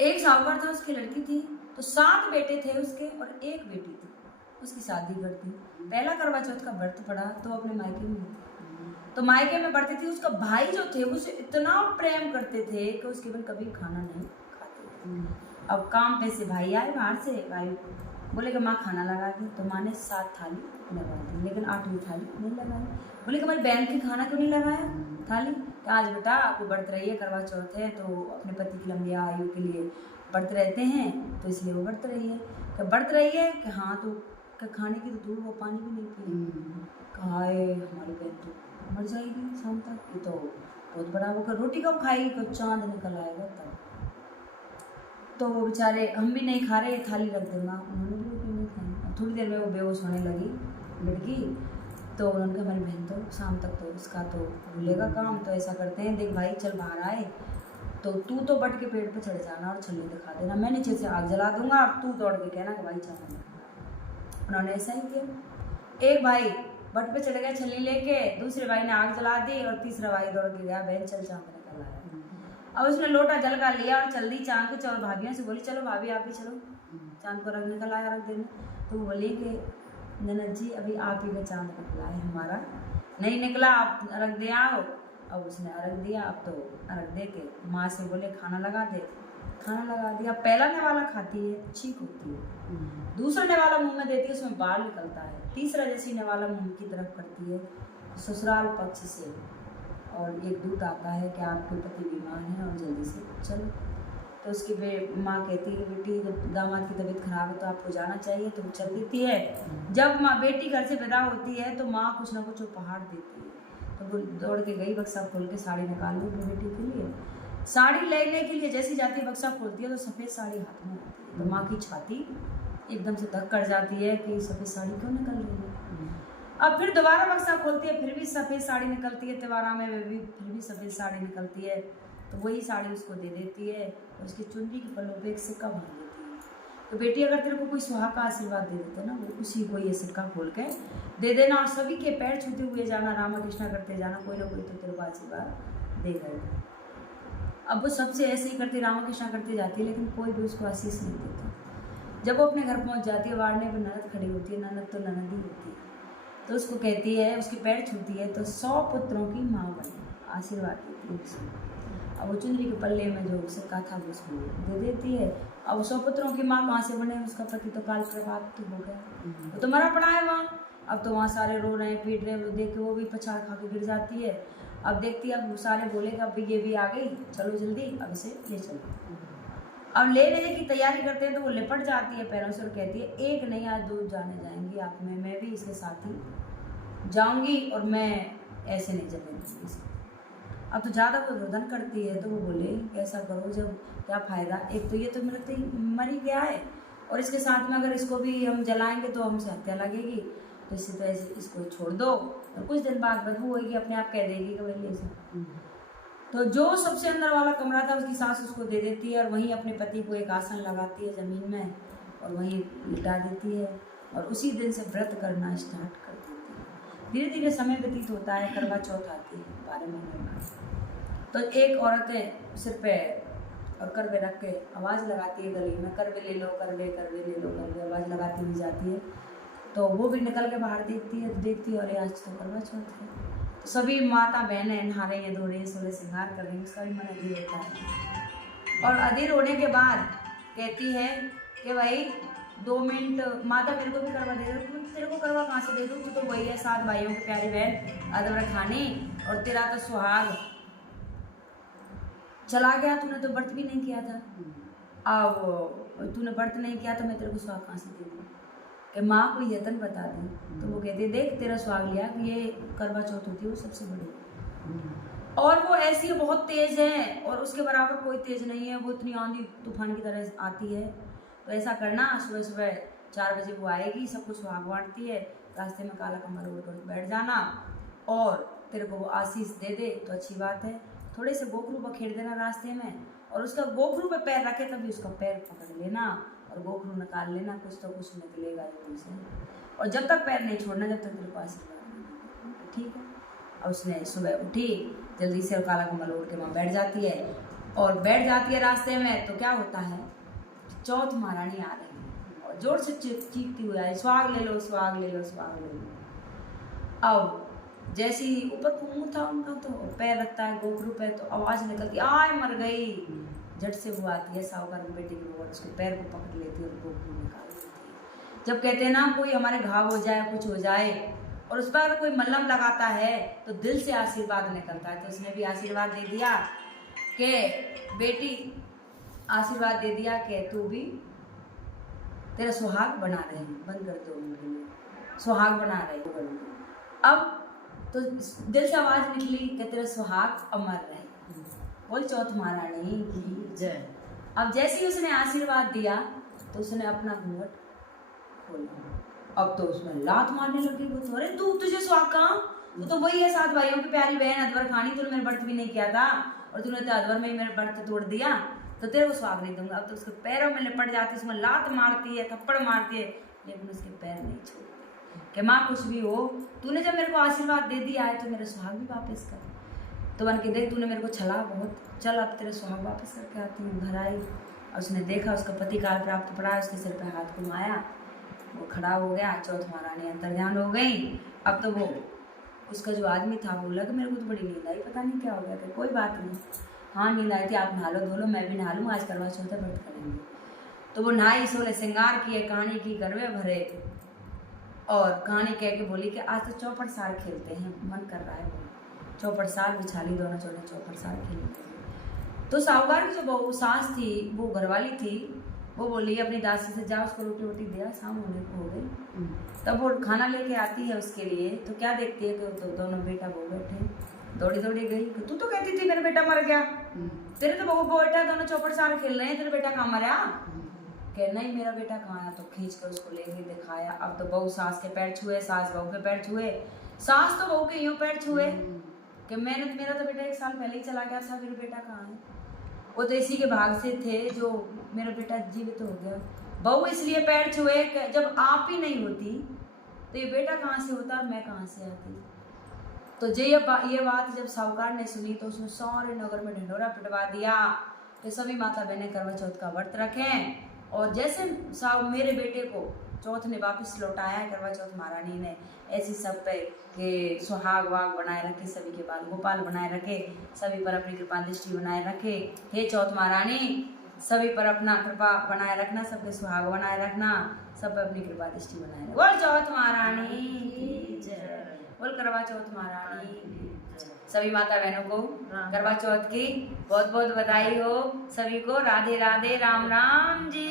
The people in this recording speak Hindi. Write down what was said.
एक साहूकार था, उसकी लड़की थी, तो 7 बेटे थे उसके और 1 बेटी थी। उसकी शादी कर दी। पहला करवा चौथ का व्रत पड़ा तो अपने मायके में, तो मायके में बढ़ती थी। उसका भाई जो थे उसे इतना प्रेम करते थे कि उसके बिन कभी खाना नहीं खाते थे। अब काम पे से भाई आए बाहर से, भाई बोले कि माँ खाना लगा दी, तो माँ ने 7 थाली लगा दी, लेकिन 8वीं थाली नहीं लगाई। बोले कि हमारी बहन की खाना क्यों नहीं लगाया थाली? तो आज बेटा आपको व्रत रही है, करवा चौथ है, तो अपने पति की लंबी आयु के लिए व्रत रहते हैं, तो इसलिए वो व्रत रही है। कि व्रत रही है कि हाँ, तो खाने की तो दूर, वो पानी भी नहीं पी। कहा हमारी बहन तो मर जाएगी शाम तक, ये तो बहुत बड़ा वो, रोटी कब खाएगी, कब चांद निकल आएगा तब। तो वो बेचारे, हम भी नहीं खा रहे, थाली रख देना, उन्होंने भी रोटी नहीं खाई। थोड़ी देर में वो बेहोश होने लगी लड़की, तो उन्होंने कहा हमारी बहन तो शाम तक तो इसका तो भूलेगा काम, तो ऐसा करते हैं, देख भाई चल बाहर आए, तो तू तो बट के पेड़ पे चढ़ जाना और छल्ली दिखा देना, मैं नीचे से आग जला दूंगा और तू दौड़ के कहना कि भाई चल। उन्होंने ऐसा ही किया। एक भाई बट पे चढ़ गया छल्ली लेके, दूसरे भाई ने आग जला दी और तीसरा भाई दौड़ के गया, बहन चल चांद निकल आया। अब उसने लोटा जल का लिया और चल दी चांद को। चल भाभियों से बोली चलो भाभी आप भी चलो, चांद को रख निकल आया रख देने। तो वो बोली कि ननद जी अभी आप ही का चांद निकला है, हमारा नहीं निकला, आप रख दे आओ। अब उसने अर्घ दिया, अब तो अर्घ दे के माँ से बोले खाना लगा दे, खाना लगा दिया। पहला नेवाला खाती है, ठीक होती है, दूसरा नेवाला मुंह में देती है, उसमें बाल निकलता है, तीसरा जैसी नेवाला मुंह की तरफ करती है ससुराल पक्ष से, और एक दूत आता है कि आपके पति बीमार है और जल्दी से चलो। तो उसकी माँ कहती है बेटी जब दामाद की तबीयत खराब है तो आपको जाना चाहिए, तो वो चल देती है। जब माँ बेटी घर से विदा होती है तो माँ कुछ ना कुछ उपहार देती है, तो वो दौड़ के गई, बक्सा खोल के साड़ी निकाल ली अपनी बेटी के लिए। साड़ी लेने के लिए जैसी जाती है, बक्सा खोलती है तो सफ़ेद साड़ी हाथ में आती है, तो माँ की छाती एकदम से धक कर जाती है कि सफ़ेद साड़ी क्यों निकल रही है। अब फिर दोबारा बक्सा खोलती है, फिर भी सफ़ेद साड़ी निकलती है, त्योहारा में भी फिर भी सफ़ेद साड़ी निकलती है, तो वही साड़ी उसको दे देती है और उसकी चुनरी के पल्लों पे एक सिक्का बांध देती है। तो बेटी अगर तेरे को कोई सुहाग का आशीर्वाद दे देते ना, वो उसी को ये सिक्का खोल के दे देना और सभी के पैर छूते हुए जाना, रामा कृष्णा करते जाना, कोई ना कोई तो तेरे को आशीर्वाद देगा। अब वो सबसे ऐसे ही करती, रामा कृष्णा करती जाती है, लेकिन कोई भी उसको आशीष नहीं देता। जब वो अपने घर पहुँच जाती है, वाड़ने पर ननद खड़ी होती है, ननद तो ननद ही होती है, तो उसको कहती है, उसके पैर छूती है तो 100 पुत्रों की माँ बनी, आशीर्वाद देती है उसको। अब वो चुनरी के पल्ले में जो सिक्का था वो उसको दे देती है। अब 100 पुत्रों की माँ कहाँ से बने, उसका पति तो काल प्रभात हो गया, वो तो मरा पड़ा है वहाँ। अब तो वहाँ सारे रो रहे हैं, पीट रहे हैं, वो देख के वो भी पछाड़ खा के गिर जाती है। अब देखती है, अब सारे बोलेगा अब ये भी आ गई, चलो जल्दी अब इसे ले चलो। अब ले लेने की तैयारी करते हैं तो वो लिपट जाती है पैरों से और कहती है एक नहीं आज 2 जाने जाएंगी आप में, मैं भी इसके साथ ही जाऊंगी और मैं ऐसे नहीं चलने दूँगी। अब तो ज़्यादा वो रोदन करती है, तो वो बोले ऐसा करो, जब क्या फ़ायदा, एक तो ये तो मिलते ही मर ही गया है और इसके साथ में अगर इसको भी हम जलाएंगे तो हमसे हत्या लगेगी, तो इसी तरह से इसको छोड़ दो और कुछ दिन बाद बदबू होगी, अपने आप कह देगी कि भाई ऐसे। तो जो सबसे अंदर वाला कमरा था उसकी सास उसको दे देती है और वहीं अपने पति को एक आसन लगाती है ज़मीन में और वहीं लिटा देती है और उसी दिन से व्रत करना स्टार्ट कर देती है। धीरे धीरे समय व्यतीत होता है, करवा चौथ आती है 12 महीने बाद। तो एक औरत सिर पे और करवे रख के आवाज़ लगाती है गली में, करवे ले लो, करवे करवे ले लो, करवे आवाज़ लगाती हुई जाती है। तो वो भी निकल के बाहर देखती है, तो देखती है अरे आज तो करवा चौथ है। तो सभी माता बहनें नहा रही हैं, धो रही हैं, सोलह श्रृंगार कर रही हैं, उसका भी मन अधीर होता है। और अधीर होने के बाद कहती है कि भाई 2 मिनट माता मेरे को भी करवा दे दो। तेरे को करवा कहाँ से दे दूँ, तू तो वही है 7 भाइयों की प्यारी बहन अदबर खानी और तेरा तो सुहाग चला गया, तूने तो व्रत भी नहीं किया था। अब तूने व्रत नहीं किया तो मैं तेरे को सुहाग कहाँ से दे दूँ। कि माँ को यतन बता दी, तो वो कहती है देख तेरा सुहाग लिया कि ये करवा चौथ होती है वो सबसे बड़ी, और वो ऐसी बहुत तेज है और उसके बराबर कोई तेज नहीं है, वो इतनी आंधी तूफान की तरह आती है। तो ऐसा करना, सुबह सुबह 4 बजे वो आएगी, सबको सुहाग बांटती है, रास्ते में काला कमर ओढ़ कर बैठ जाना और तेरे को वो आशीष दे दे तो अच्छी बात है। थोड़े से गोखरू बखेर देना रास्ते में और उसका गोखरू पे पैर रखे तभी उसका पैर पकड़ लेना और गोखरू निकाल लेना, कुछ तो कुछ निकलेगा तुमसे, और जब तक पैर नहीं छोड़ना जब तक तेरे को आशीर्वाद नहीं, ठीक है। और उसने सुबह उठी जल्दी से और काला कमल ओढ़ के वहाँ बैठ जाती है और बैठ जाती है रास्ते में, तो क्या होता है, चौथ महारानी आ रही है और जोर से चीखती हुई आई, सुहाग ले लो, सुहाग ले लो, सुहाग ले लो। अब जैसे ही ऊपर को मुंह था उनका, तो पैर रखता है गोखरू पे, तो आवाज निकलती, आय मर गई। झट से वो आती है साहूकार की बेटी की, उसके पैर को पकड़ लेती है और गोखरू निकाल देती है। जब कहते हैं ना कोई हमारे घाव हो जाए, कुछ हो जाए, और उस पर कोई मल्लम लगाता है तो दिल से आशीर्वाद निकलता है। तो उसने भी आशीर्वाद दे दिया कि बेटी, आशीर्वाद दे दिया कि तू भी तेरा सुहाग बना रहे, बंद कर दो उनके लिए, सुहाग बना रहे। अब तो दिल से आवाज निकली कि तेरा सुहाग अमर रहे, बोल चौथ महारानी की जय। अब जैसे ही उसने आशीर्वाद दिया तो उसने अपना घूंघट खोला। अब तो उसमें लात मारने लगी वो, तो अरे तू, तुझे सुहाग कहाँ, तू तो वही है 7 भाइयों की प्यारी बहन अदवर खानी, तूने मेरे व्रत भी नहीं किया था और तूने तो अदवर में ही मेरे व्रत तोड़ दिया, तो तेरे को सुहाग नहीं दूंगा। अब तो उसके पैरों में लिपट जाती है, उसमें लात मारती है, थप्पड़ मारती है, लेकिन उसके पैर नहीं छोड़ती कि माँ कुछ भी हो, तूने जब मेरे को आशीर्वाद दे दिया है तो मेरा सुहाग भी वापस कर। तो बन के देख, तूने मेरे को छला बहुत, चल अब तेरे सुहाग वापस करके आती हूँ। घर आई और उसने देखा उसका पति काल प्राप्त पड़ा, उसके सिर पे हाथ घुमाया, वो खड़ा हो गया। चौथ महारानी अंतर्ध्यान हो गई। अब तो वो उसका जो आदमी था वो लगा, मेरे को तो बड़ी नींद आई, पता नहीं क्या हो गया था, कोई बात नहीं, हाँ नींद आई थी, आप नहा लो धो लो, मैं भी नहा लूँ, आज करवा चौथ है, व्रत करेंगे। तो वो नहाई, सोले श्रृंगार किए, कहानी की, गरबे भरे, और कहानी कह के बोली कि आज तो चौपड़ साल खेलते हैं, मन कर रहा है। चौपड़ साल बिछा ली, दोनों जोड़े चौपड़ साल खेलेंगे। तो साहूकार की जो बहू सास थी, वो घरवाली थी, वो बोली अपनी दासी से, जा उसको रोटी वोटी दिया, शाम होने को हो गई। तब वो खाना लेके आती है उसके लिए, तो क्या देखती है कि दोनों बेटा बहू बैठे, दौड़ी दौड़ी गई। तू तो कहती थी मेरा बेटा मर गया, तेरे तो बहू बेटा दोनों चौपड़ साल खेल रहे हैं, तेरा बेटा कहाँ मरा? कह नहीं मेरा बेटा कहाँ है। तो खींच कर उसको लेके दिखाया। अब तो बहू सास के पैर छुए, सास बहू के पैर छुए, सास तो बहू के यूं पैर छुए कि मेरा तो बेटा 1 साल पहले ही चला गया था, मेरा बेटा कहाँ है? वो तो इसी के भाग से थे जो मेरा बेटा जीवित हो गया। बहू इसलिए पैर छुए कि जब आप ही नहीं होती तो ये बेटा कहाँ से होता और मैं कहाँ से आती। तो ये बात जब साहूकार ने सुनी तो उसने सारे नगर में ढिंढोरा पिटवा दिया कि सभी माता बहनें करवा चौथ का व्रत रखें। और जैसे मेरे बेटे को चौथ ने वापस लौटाया है करवा चौथ महारानी ने, ऐसी सब पे कि सुहाग वाग बनाए रखे, सभी के बाल गोपाल बनाए रखे, सभी पर अपनी कृपा दृष्टि बनाए रखे। हे चौथ महारानी, सभी पर अपना कृपा बनाए रखना, सबके सुहाग बनाए रखना, सब पर अपनी कृपा दृष्टि बनाए रखना। बोल चौथ महारानी की जय, बोल करवा चौथ महारानी की जय। सभी माता बहनों को करवा चौथ की बहुत बहुत बधाई हो, सभी को राधे राधे, राम राम जी।